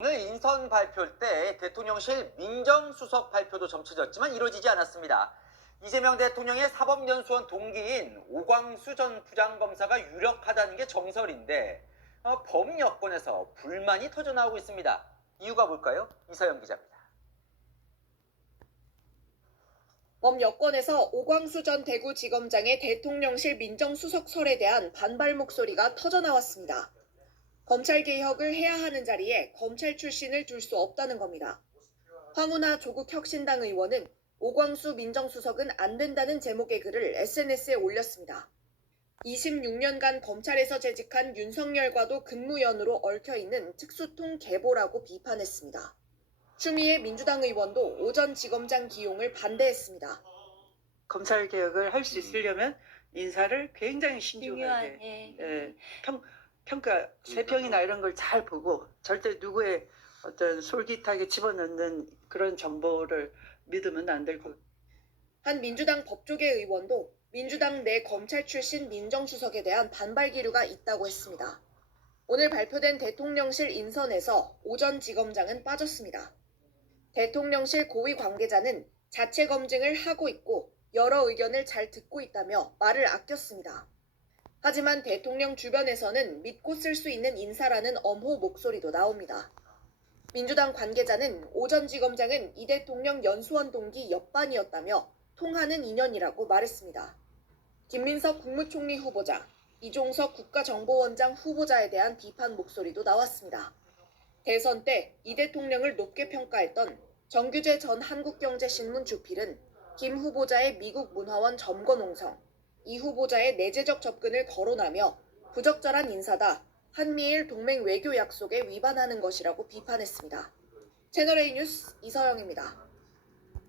오늘 인선 발표 때 대통령실 민정수석 발표도 점쳐졌지만 이루어지지 않았습니다. 이재명 대통령의 사법연수원 동기인 오광수 전 부장검사가 유력하다는 게 정설인데 어, 범 여권에서 불만이 터져나오고 있습니다. 이유가 뭘까요? 이서영 기자입니다. 범 여권에서 오광수 전 대구지검장의 대통령실 민정수석설에 대한 반발 목소리가 터져나왔습니다. 검찰 개혁을 해야 하는 자리에 검찰 출신을 둘 수 없다는 겁니다. 황운하 조국 혁신당 의원은 오광수 민정수석은 안 된다는 제목의 글을 SNS에 올렸습니다. 26년간 검찰에서 재직한 윤석열과도 근무연으로 얽혀 있는 특수통 계보라고 비판했습니다. 추미애 민주당 의원도 오전 지검장 기용을 반대했습니다. 검찰 개혁을 할 수 있으려면 인사를 굉장히 신중하게 중요한 예. 예, 평, 평가 세평이나 이런 걸 잘 보고 절대 누구의 어떤 솔깃하게 집어넣는 그런 정보를 믿으면 안 될 것. 한 민주당 법조계 의원도 민주당 내 검찰 출신 민정수석에 대한 반발 기류가 있다고 했습니다. 오늘 발표된 대통령실 인선에서 오전 지검장은 빠졌습니다. 대통령실 고위 관계자는 자체 검증을 하고 있고 여러 의견을 잘 듣고 있다며 말을 아꼈습니다. 하지만 대통령 주변에서는 믿고 쓸 수 있는 인사라는 엄호 목소리도 나옵니다. 민주당 관계자는 오전 지검장은 이 대통령 연수원 동기 옆반이었다며 통하는 인연이라고 말했습니다. 김민석 국무총리 후보자, 이종석 국가정보원장 후보자에 대한 비판 목소리도 나왔습니다. 대선 때 이 대통령을 높게 평가했던 정규재 전 한국경제신문 주필은 김 후보자의 미국 문화원 점거 농성, 이 후보자의 내재적 접근을 거론하며 부적절한 인사다, 한미일 동맹 외교 약속에 위반하는 것이라고 비판했습니다. 채널A 뉴스 이서영입니다.